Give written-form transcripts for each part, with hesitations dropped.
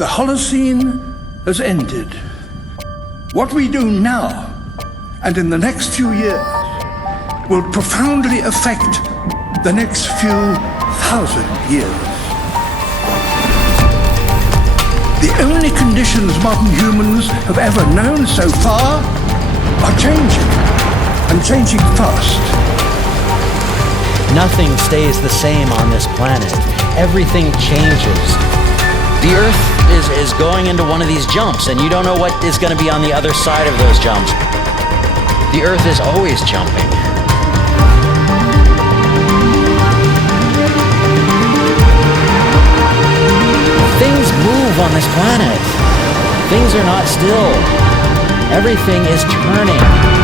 The Holocene has ended. What we do now and in the next few years will profoundly affect the next few thousand years. The only conditions modern humans have ever known so far are changing, and changing fast. Nothing stays the same on this planet. Everything changes. The Earth is going into one of these jumps, and you don't know what is going to be on the other side of those jumps. The Earth is always jumping. Things move on this planet. Things are not still. Everything is turning.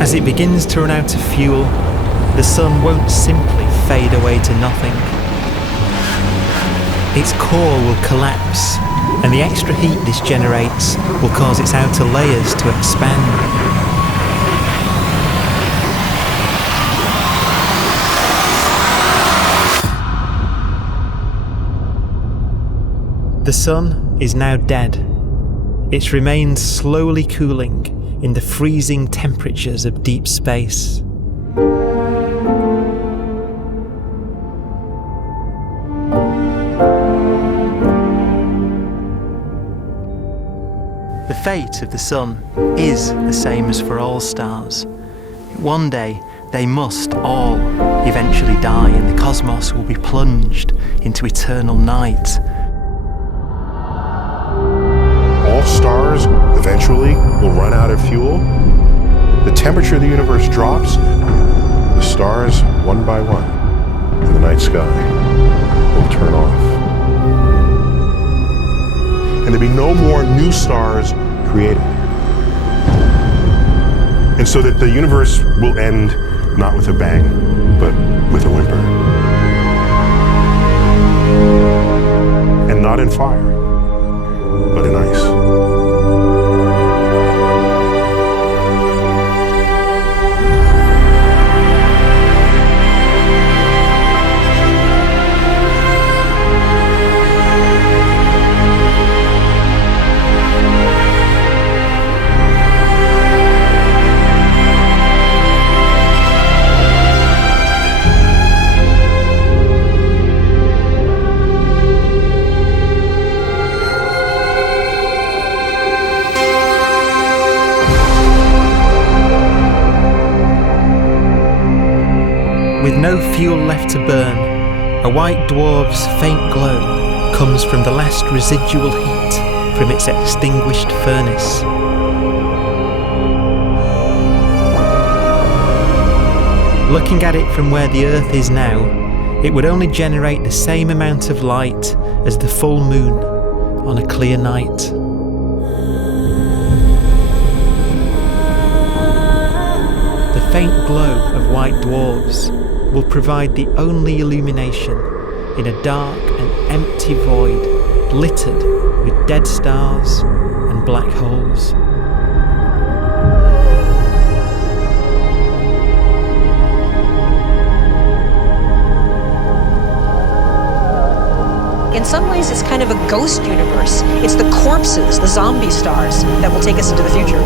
As it begins to run out of fuel, the sun won't simply fade away to nothing. Its core will collapse, and the extra heat this generates will cause its outer layers to expand. The sun is now dead. Its remains slowly cooling in the freezing temperatures of deep space. The fate of the sun is the same as for all stars. One day they must all eventually die, and the cosmos will be plunged into eternal night. All stars eventually will run out of fuel. The temperature of the universe drops. The stars, one by one, in the night sky will turn off. And there'll be no more new stars created. And so that the universe will end not with a bang, but with a whimper. And not in fire, but in ice. With no fuel left to burn, a white dwarf's faint glow comes from the last residual heat from its extinguished furnace. Looking at it from where the Earth is now, it would only generate the same amount of light as the full moon on a clear night. The faint glow of white dwarfs will provide the only illumination in a dark and empty void littered with dead stars and black holes. ways, it's kind of a ghost universe. It's the corpses, the zombie stars, that will take us into the future.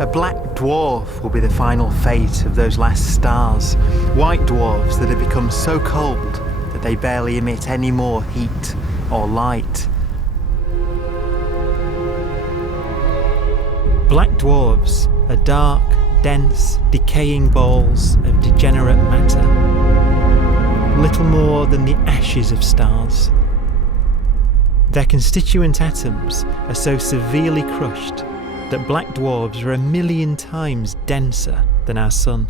A black dwarf will be the final fate of those last stars. White dwarfs that have become so cold that they barely emit any more heat or light. Black dwarfs are dark, dense, decaying balls of degenerate matter, little more than the ashes of stars. Their constituent atoms are so severely crushed that black dwarfs are 1,000,000 times denser than our sun.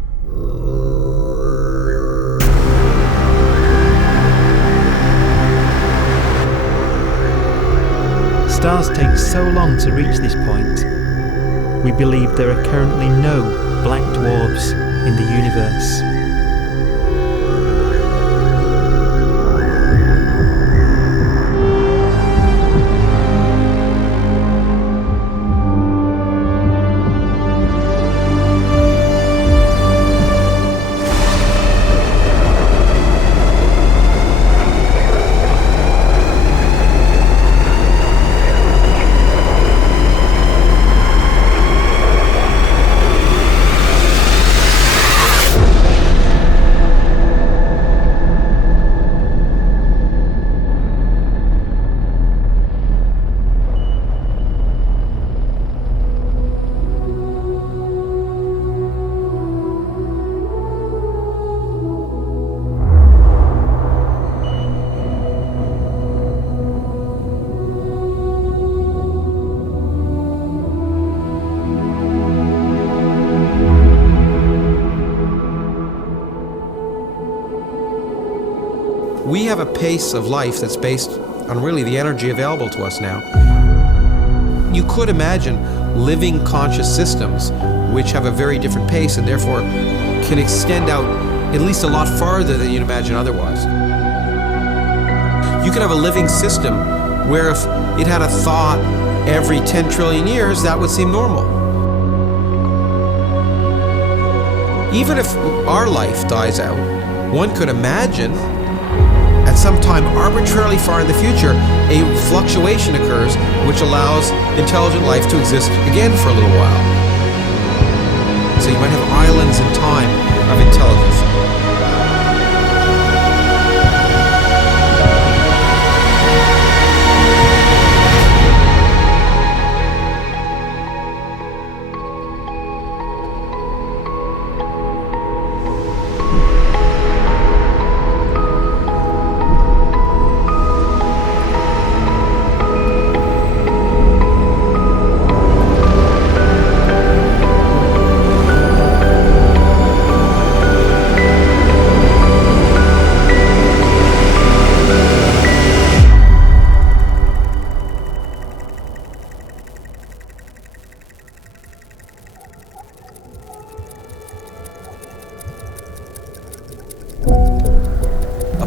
Stars take so long to reach this point. We believe there are currently no black dwarfs in the universe. We have a pace of life that's based on really the energy available to us now. You could imagine living conscious systems which have a very different pace and therefore can extend out at least a lot farther than you'd imagine otherwise. You could have a living system where if it had a thought every 10 trillion years, that would seem normal. Even if our life dies out, one could imagine at some time arbitrarily far in the future, a fluctuation occurs which allows intelligent life to exist again for a little while. So you might have islands in time of intelligence.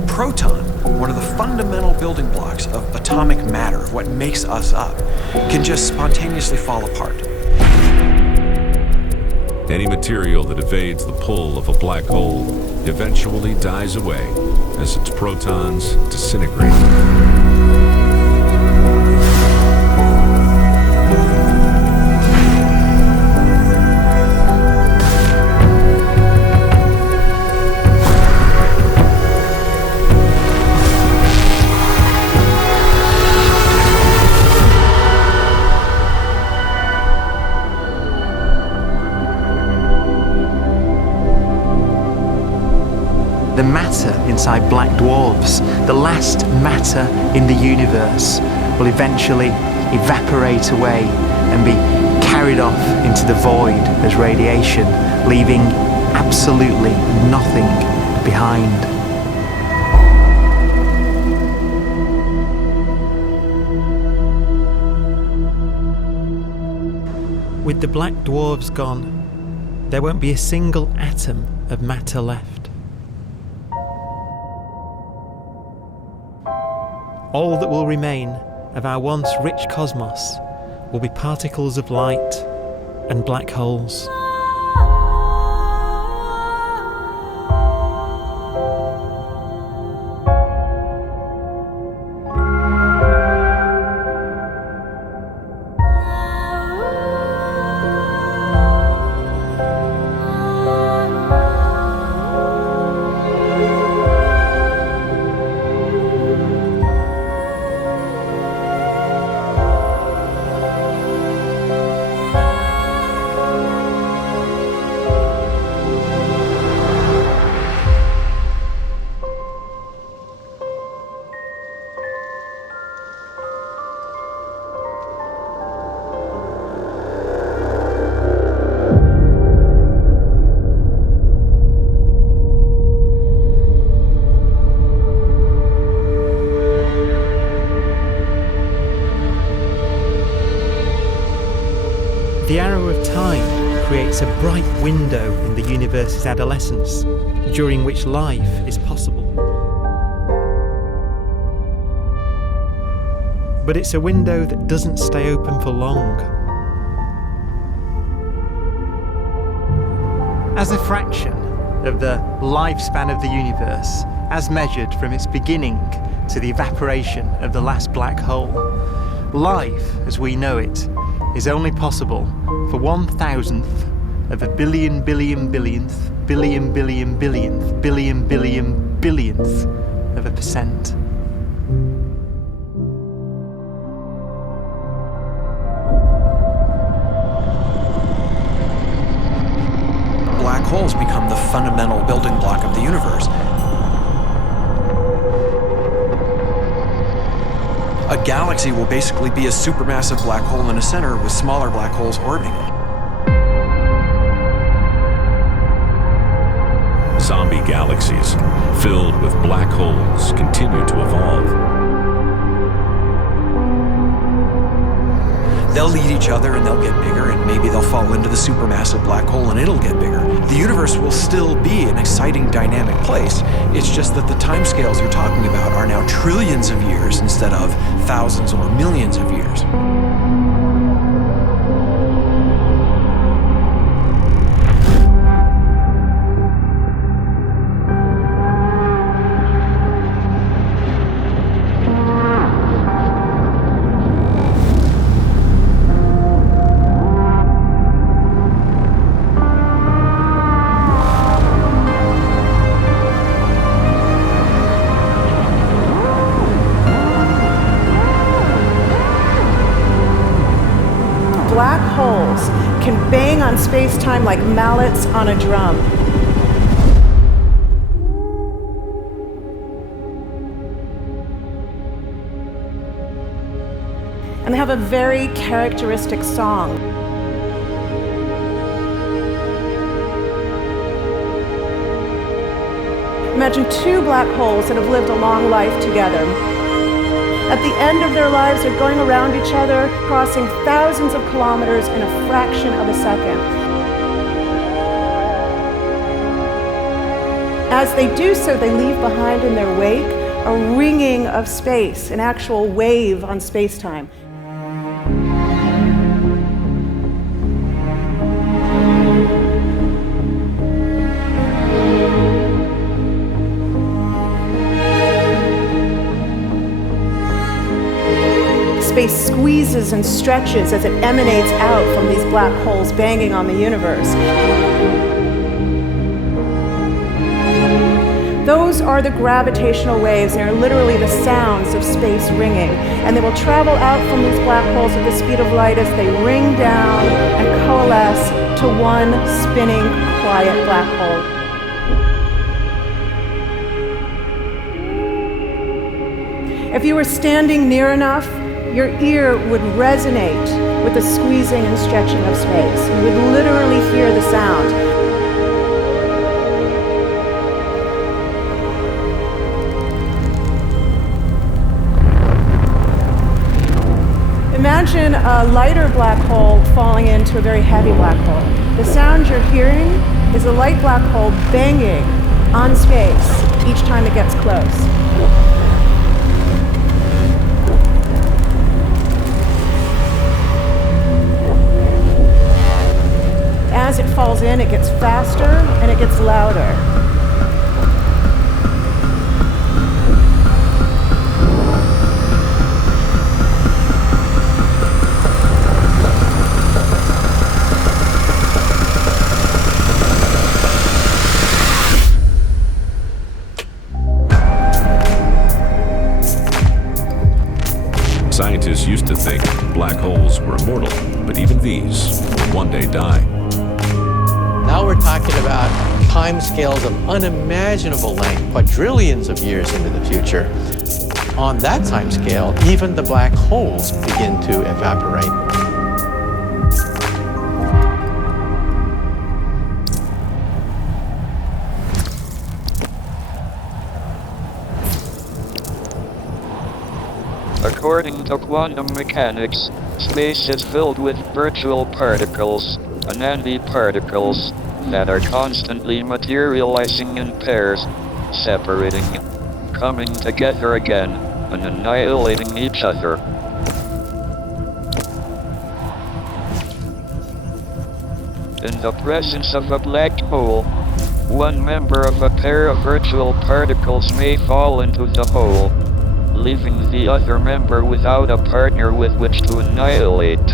Proton, one of the fundamental building blocks of atomic matter, of what makes us up, can just spontaneously fall apart. Any material that evades the pull of a black hole eventually dies away. as its protons disintegrate. The matter inside black dwarfs, the last matter in the universe, will eventually evaporate away and be carried off into the void as radiation, leaving absolutely nothing behind. With the black dwarfs gone, there won't be a single atom of matter left. All that will remain of our once rich cosmos will be particles of light and black holes. The arrow of time creates a bright window in the universe's adolescence, during which life is possible. But it's a window that doesn't stay open for long. As a fraction of the lifespan of the universe, as measured from its beginning to the evaporation of the last black hole, life, as we know it, is only possible for 1,000th of a billion billionth billion billionth billion billion billionth of a percent. Black holes become the fundamental building block of the universe. A galaxy will basically be a supermassive black hole in a center with smaller black holes orbiting it. Zombie galaxies filled with black holes continue to evolve. They'll eat each other and they'll get bigger, and maybe they'll fall into the supermassive black hole and it'll get bigger. The universe will still be an exciting, dynamic place. It's just that the timescales you're talking about are now trillions of years instead of thousands or millions of years. Black holes can bang on space-time like mallets on a drum. And they have a very characteristic song. Imagine two black holes that have lived a long life together. At the end of their lives, they're going around each other, crossing thousands of kilometers in a fraction of a second. As they do so, they leave behind in their wake a ringing of space, an actual wave on space-time. squeezes and stretches as it emanates out from these black holes banging on the universe. Those are the gravitational waves. They're literally the sounds of space ringing. And they will travel out from these black holes at the speed of light as they ring down and coalesce to one spinning, quiet black hole. If you were standing near enough, your ear would resonate with the squeezing and stretching of space. You would literally hear the sound. Imagine a lighter black hole falling into a very heavy black hole. The sound you're hearing is a light black hole banging on space each time it gets close. As it falls in, it gets faster and it gets louder. Scientists used to think black holes were immortal, but even these will one day die. Now we're talking about timescales of unimaginable length, quadrillions of years into the future. On that timescale, even the black holes begin to evaporate. According to quantum mechanics, space is filled with virtual particles, antiparticles, that are constantly materializing in pairs, separating, coming together again, and annihilating each other. In the presence of a black hole, one member of a pair of virtual particles may fall into the hole, leaving the other member without a partner with which to annihilate.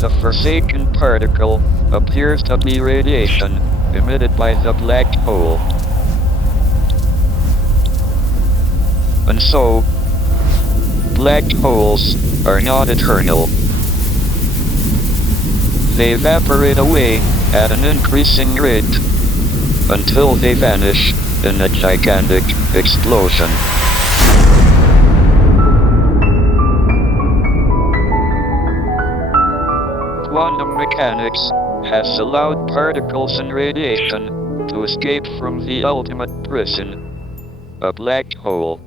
The forsaken particle appears to be radiation emitted by the black hole. And so, black holes are not eternal. They evaporate away at an increasing rate until they vanish in a gigantic explosion. Quantum mechanics has allowed particles and radiation to escape from the ultimate prison, a black hole.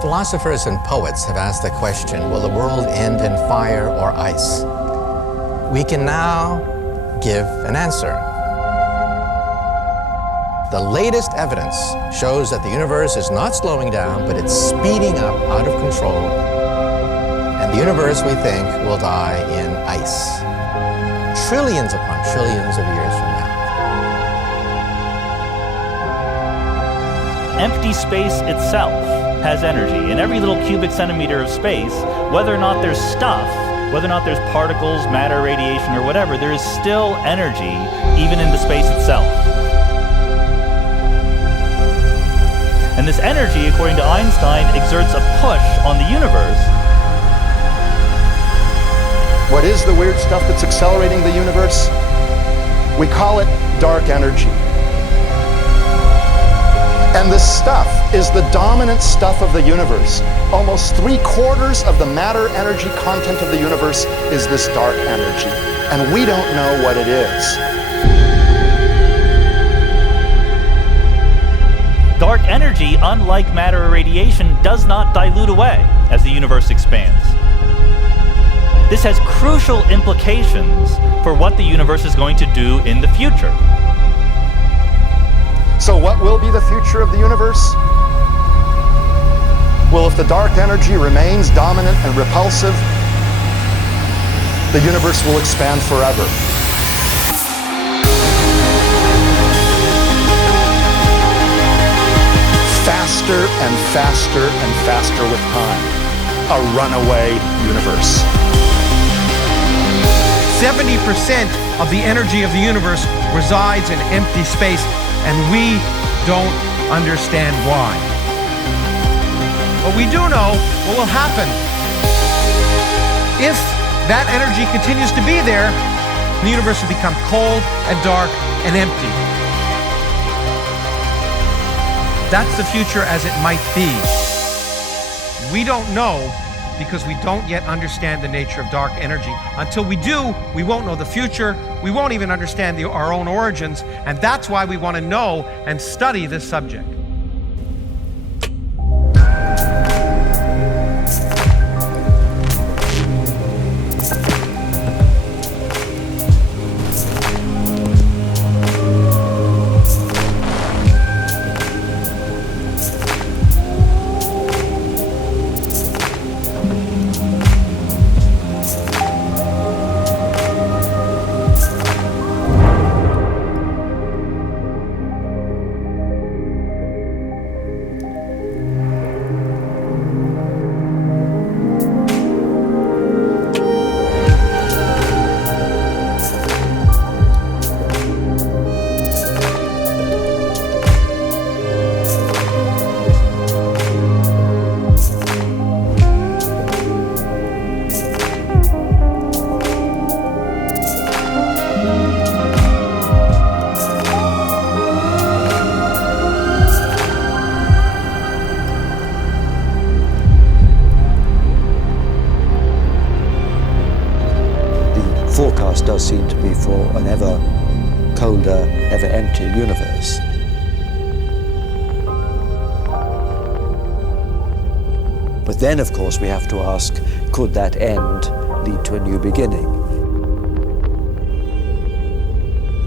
Philosophers and poets have asked the question, will the world end in fire or ice? We can now give an answer. The latest evidence shows that the universe is not slowing down, but it's speeding up out of control. And the universe, we think, will die in ice. Trillions upon trillions of years from now. Empty space itself has energy. In every little cubic centimeter of space, whether or not there's stuff whether or not there's particles, matter, radiation, or whatever, there is still energy, even in the space itself. And this energy, according to Einstein, exerts a push on the universe. What is the weird stuff that's accelerating the universe? We call it dark energy. And this stuff is the dominant stuff of the universe. Almost 3/4 of the matter-energy content of the universe is this dark energy. And we don't know what it is. Dark energy, unlike matter or radiation, does not dilute away as the universe expands. This has crucial implications for what the universe is going to do in the future. So what will be the future of the universe? Well, if the dark energy remains dominant and repulsive, the universe will expand forever. Faster and faster and faster with time. A runaway universe. 70% of the energy of the universe resides in empty space, and we don't understand why. But we do know what will happen. If that energy continues to be there, the universe will become cold and dark and empty. That's the future as it might be. We don't know because we don't yet understand the nature of dark energy. Until we do, we won't know the future. We won't even understand our own origins, and that's why we want to know and study this subject. Forecast does seem to be for an ever colder, ever emptier universe. But then, of course, we have to ask, could that end lead to a new beginning?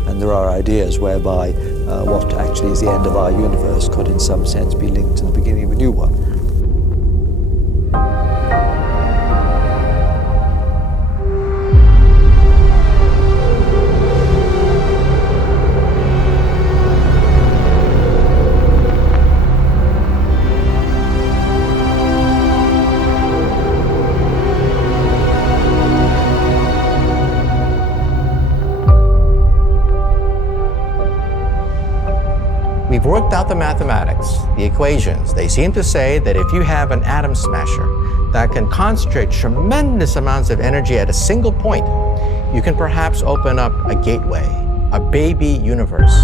And there are ideas whereby what actually is the end of our universe could in some sense be linked to the beginning of a new one. We've worked out the mathematics, the equations. They seem to say that if you have an atom smasher that can concentrate tremendous amounts of energy at a single point, you can perhaps open up a gateway, a baby universe.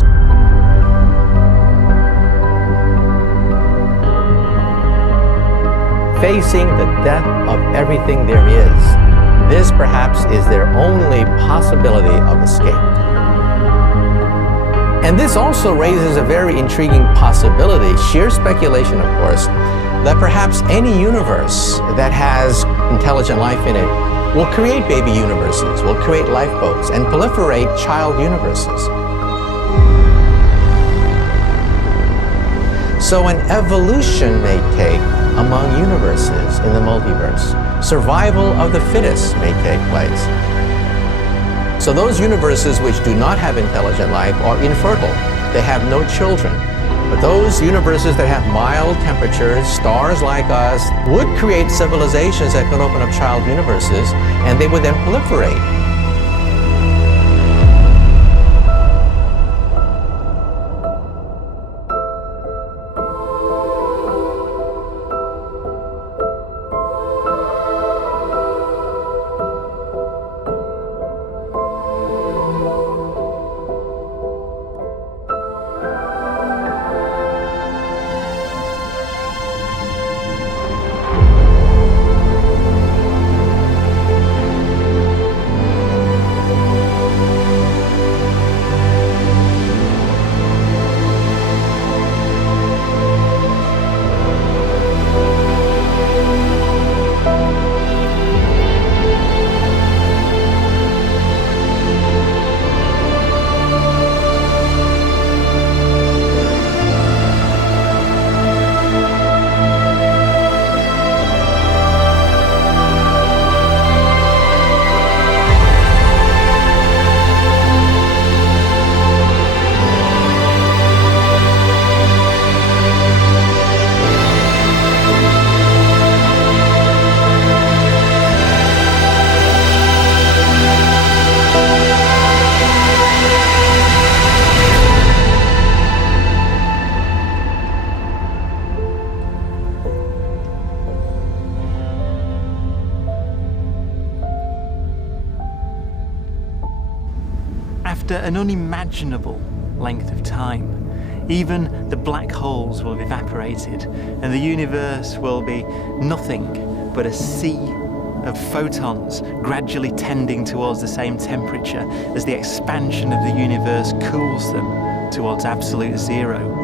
Facing the death of everything there is, this perhaps is their only possibility of escape. And this also raises a very intriguing possibility, sheer speculation of course, that perhaps any universe that has intelligent life in it will create baby universes, will create lifeboats, and proliferate child universes. So an evolution may take among universes in the multiverse. Survival of the fittest may take place. So those universes which do not have intelligent life are infertile. They have no children. But those universes that have mild temperatures, stars like us, would create civilizations that could open up child universes, and they would then proliferate. After an unimaginable length of time, even the black holes will have evaporated and the universe will be nothing but a sea of photons gradually tending towards the same temperature as the expansion of the universe cools them towards absolute zero.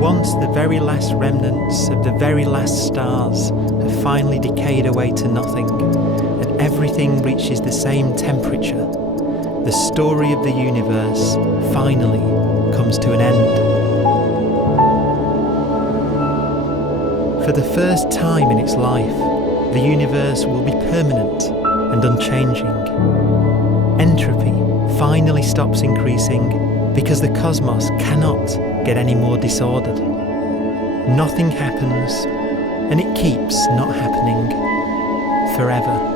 Once the very last remnants of the very last stars have finally decayed away to nothing, and everything reaches the same temperature, the story of the universe finally comes to an end. For the first time in its life, the universe will be permanent and unchanging. Entropy finally stops increasing because the cosmos cannot get any more disordered. Nothing happens, and it keeps not happening forever.